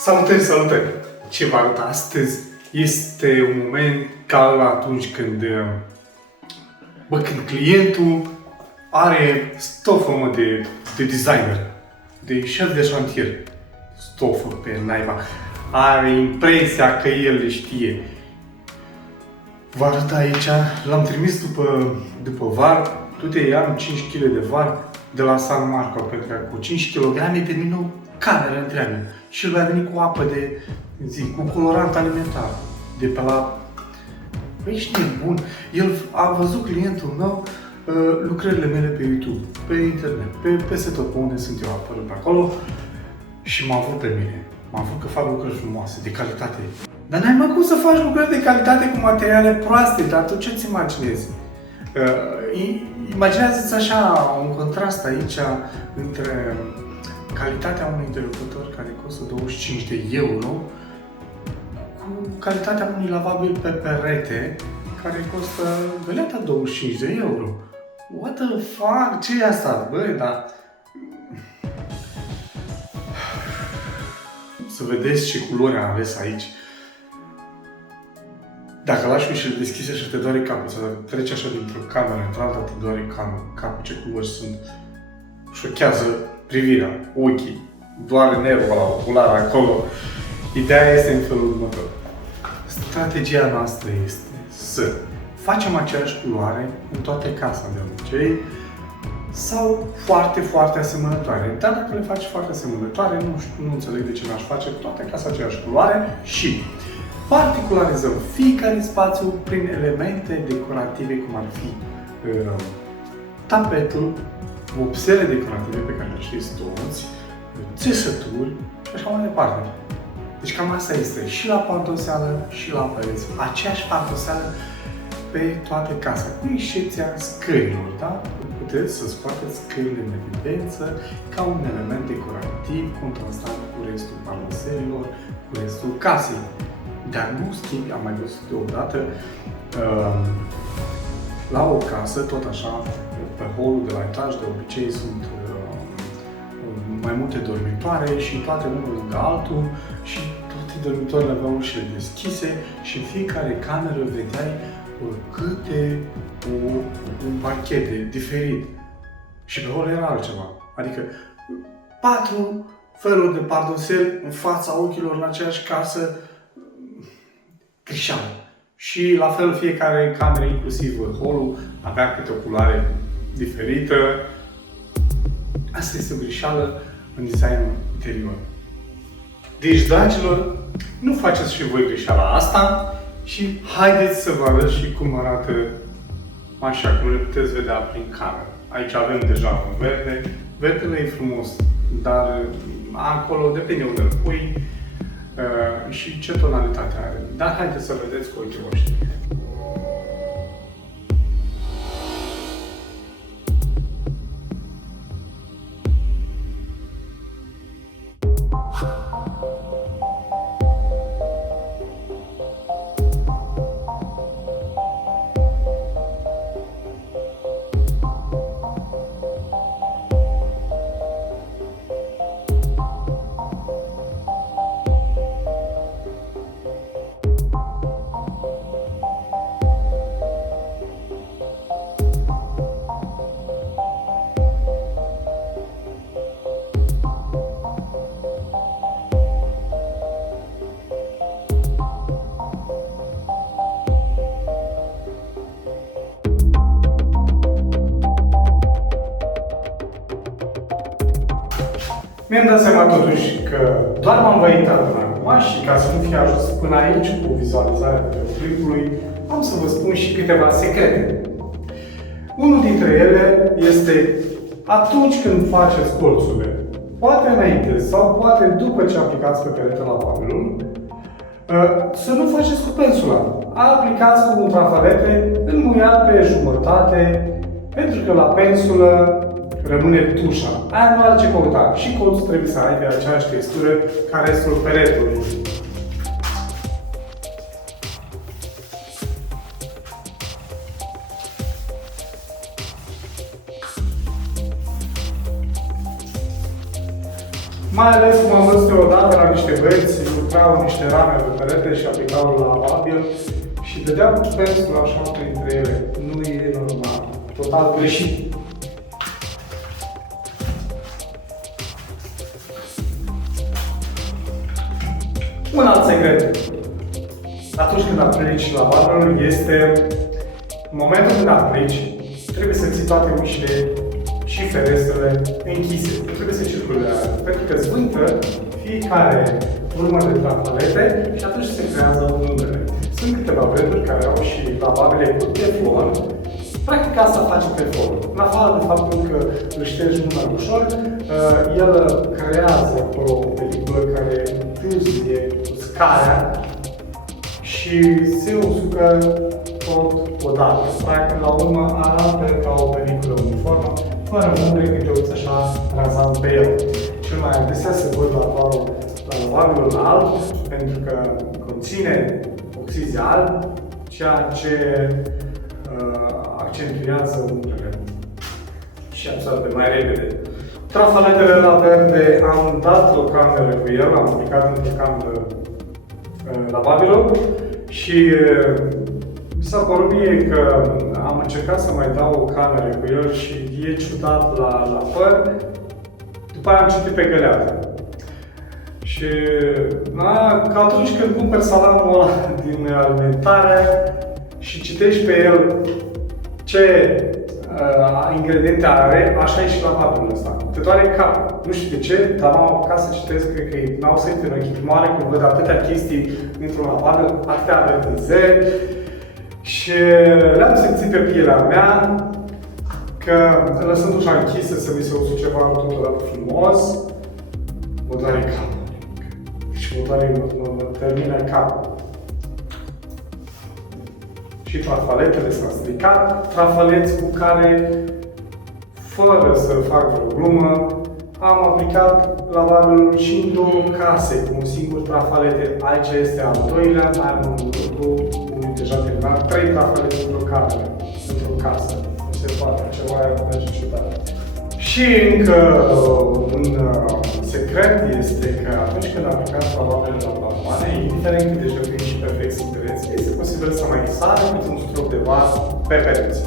Salutări, salutări! Ce vă arăt astăzi este un moment ca ăla atunci când, când clientul are stofă, de designer, de șef de șantier, stofă pe naiba, are impresia că el le știe. Vă arăt aici, l-am trimis după var, du-te, am 5 kg de var de la San Marco, pentru că cu 5 kg termină o cameră întreagă. Și el va veni cu apă cu colorant alimentar, de pe la... Păi ești nebun. El a văzut clientul meu lucrările mele pe YouTube, pe internet, peste tot pe unde sunt eu apărut pe acolo și m-a vrut pe mine. M-a vrut că fac lucrări frumoase, de calitate. Dar n-ai mai cum să faci lucrări de calitate cu materiale proaste, dar tu ce-ți imaginezi? Imaginează-ți așa un contrast aici între calitatea unui interlocutor care costă 25 de euro cu calitatea unui lavabil pe perete care costă găleata 25 de euro. What the fuck? Ce e asta? Băi, dar... Să vedeți ce culori am ales aici. Dacă lași ușile deschise și te doare capul, să treci așa dintr-o cameră într-alta, te doare capul, ce culori sunt. Șochează privirea, ochii, doare nervul la ocular acolo. Ideea este în felul următor. Strategia noastră este să facem aceeași culoare în toate casele de obicei sau foarte, foarte asemănătoare. Dar dacă le faci foarte asemănătoare, nu înțeleg de ce n-aș face toate casa aceeași culoare și particularizăm fiecare spațiu prin elemente decorative, cum ar fi tapetul, vopsele decorative pe care le știți toți, țesături și așa mai departe. Deci cam asta este și la pantoseală și la pereți. Aceeași pantoseală pe toată casa, cu excepția scărilor, da? Puteți să scoateți scările în evidență ca un element decorativ contrastant cu restul pantoselilor, cu restul casei. Dar nu schimbi, am mai văzut deodată la o casă, tot așa, pe holul de la etaj, de obicei sunt mai multe dormitoare și toate unul lângă altul și toate dormitoarele aveau ușile deschise și în fiecare cameră vedeai câte un parchet diferit. Și pe hol era altceva. Adică 4 feluri de pardosel în fața ochilor în aceeași casă, greșeală. Și la fel fiecare cameră, inclusiv holul, avea câte o culoare diferită. Asta este o greșeală în designul interior. Deci, dragilor, nu faceți și voi greșeala asta și haideți să vă arăt și cum arată așa, cum le puteți vedea prin cameră. Aici avem deja un verde. Verdele e frumos, dar acolo depinde unde îl pui și ce tonalitate are. Dar haideți să vedeți cu ochii voștri. Mi-am dat seama totuși că doar m-am văitat până acum și ca să nu fie ajuns până aici cu vizualizarea videoclipului, am să vă spun și câteva secrete. Unul dintre ele este atunci când faceți colțurile, poate înainte sau poate după ce aplicați pe perete lavabilul, să nu faceți cu pensula. Aplicați cu un trafarete înmuiat pe jumătate, pentru că la pensulă rămâne tușa. Aia nu are ce căuta. Și colțul trebuie să aibă aceeași textură ca restul peretului. Mai ales cum am văzut eu odată la niște băieți, lucrau niște rame pe perete și aplicau la lavabil și dădeau pensul așa printre ele. Nu e normal. Total greșit. Un alt secret. Atunci când aplici lavabilul este în momentul când aplici, trebuie să ții toate ușile și ferestrele închise. Nu trebuie să circule aer, pentru că zvântă fiecare urmă de trafalete și atunci se creează umbrele. Sunt câteva branduri care au și lavabile cu teflon. Practic asta face teflonul. În afară de faptul că îl ștergi mult mai ușor, el creează acolo o peliculă care întârzie uscarea și se usucă tot odată. Practic, la urmă, arată ca o peliculă uniformă, fără umbre când te uiți așa razant pe el. Cel mai adesea se văd la lavabilul alb, pentru că conține oxizi albi, ceea ce accentuează umbrele și absorbe mai repede. Trafaletele la verde am dat o cameră cu el, am aplicat într-o cameră lavabilă și mi s-a părut mie că am încercat să mai dau o cameră cu el și e ciudat la păr. După aia am citit pe găleată. Și ca atunci când cumperi salamul ăla din alimentare și citești pe el ce ingrediente are, așa e și lavabilul ăsta. Te doare cap. Nu știu de ce, dar m-am apucat să citesc, cred că n-au sărit în ochii mare când văd atâtea chestii într-un lavabil, atâtea avertizări. Și le-am simțit pe pielea mea că, lăsând ușa închisă să mi se usuce ceva totodată frumos, mă doare capul. Și mă termină capul. Și trafaletele s-au stricat, trafaleți cu care, fără să fac vreo glumă, am aplicat lavabilul și în două case cu un singur trafalete. Aici este al doilea, mai am un lucru, unul deja terminat, 3 trafalete într-o cameră, într-o casă. Nu se poate, ceva aia și ciudat. Și încă un secret este că atunci când aplicați lavabilul la plafoane, indiferent cât de jăvii și perfect sunt pereți, este posibil să mai sară câte un strop de vas pe pereți.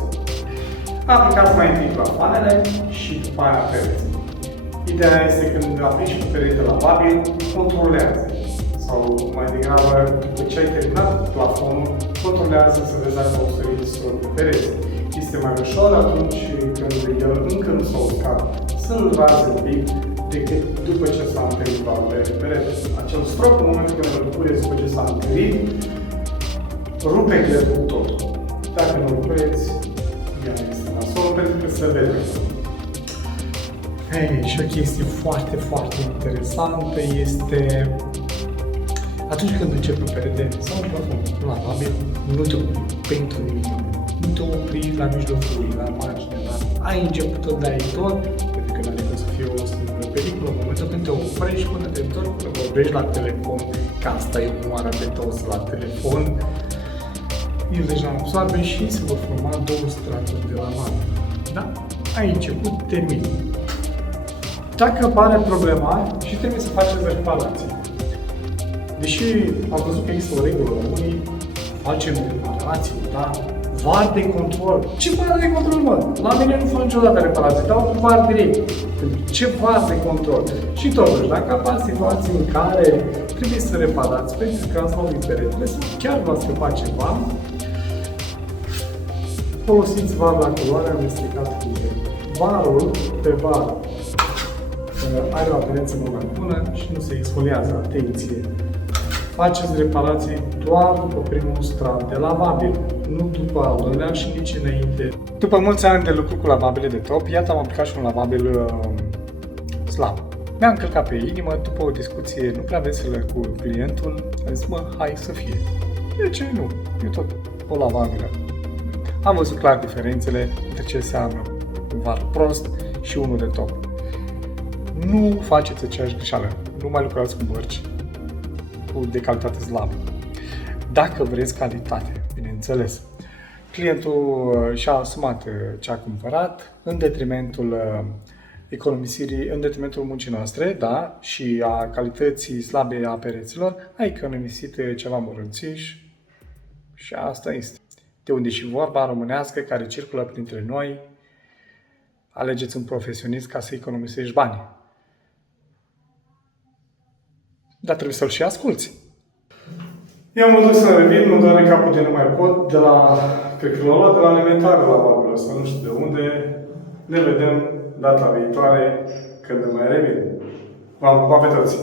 Aplicați mai întâi plafoanele și după aia pereți. Ideea este când aplici pe perete lavabil, controlează. Sau mai degrabă, după ce ai terminat plafonul, controlează să vezi dacă au sărit strop de pereți. Este mai ușor atunci când el încă nu s-a uscat să-l razi un pic decât după ce s-a întărit pe perete. Acel strop, în momentul când îl pureți după ce s-a întărit, rupe gletul cu totul. Dacă nu îl pureți, el este nasol pentru că se vede. Hei, și o chestie foarte, foarte interesantă este atunci când începi o perete sau un plafon lavabil, nu te opri pentru nimic. Nu te opri la mijlocul, la margine, ai început tot de aici tot, pentru că nu adică să fie o singură peliculă. În momentul când te oprești până te întorci, până vorbești la telefon, că asta e omoara de toți la telefon, el deja absorbe și se vor forma 2 straturi de lavabil. Da? Ai început, termin. Dacă apare problema și trebuie să faceți reparații. Deși am văzut că există o regulă la unii, facem reparații, da? VAR de control. Ce VAR de control, mă? La mine nu fac niciodată reparații, dau cu VAR direct. Ce VAR de control? Și totuși, dacă apar situații în care trebuie să reparați pentru că ați lovit peretele sau chiar v-ați scăpat ceva, folosiți VAR la culoare amestecată cu gel. VAR-ul pe VAR are o aperență mult mai bună și nu se exfoliază. Atenție! Faceți reparații doar după primul strat de lavabil, nu după al doilea și nici înainte. După mulți ani de lucru cu lavabile de top, iată am aplicat și un lavabil slab. Mi-a încălcat pe inimă, după o discuție nu prea veselă cu clientul, am zis, mă, hai să fie. De ce nu? E tot o lavabilă. Am văzut clar diferențele între ce înseamnă un var prost și unul de top. Nu faceți aceeași greșeală, nu mai lucrați cu mărci de calitate slabă. Dacă vreți calitate, bineînțeles. Clientul și-a asumat ce a cumpărat în detrimentul economisirii în detrimentul muncii noastre, da, și a calității slabe a pereților, ai economisit ceva mărunțiș și asta este. De unde și vorba românească care circulă printre noi, alegeți un profesionist ca să economisești bani. Dar trebuie să-l și asculți. Eu mă duc să revin, mă doare capul de nu mai pot, de la, cred că l-am luat de la alimentară la babulă, sau nu știu de unde. Ne vedem data viitoare când mai revin. V-am pupat pe toți!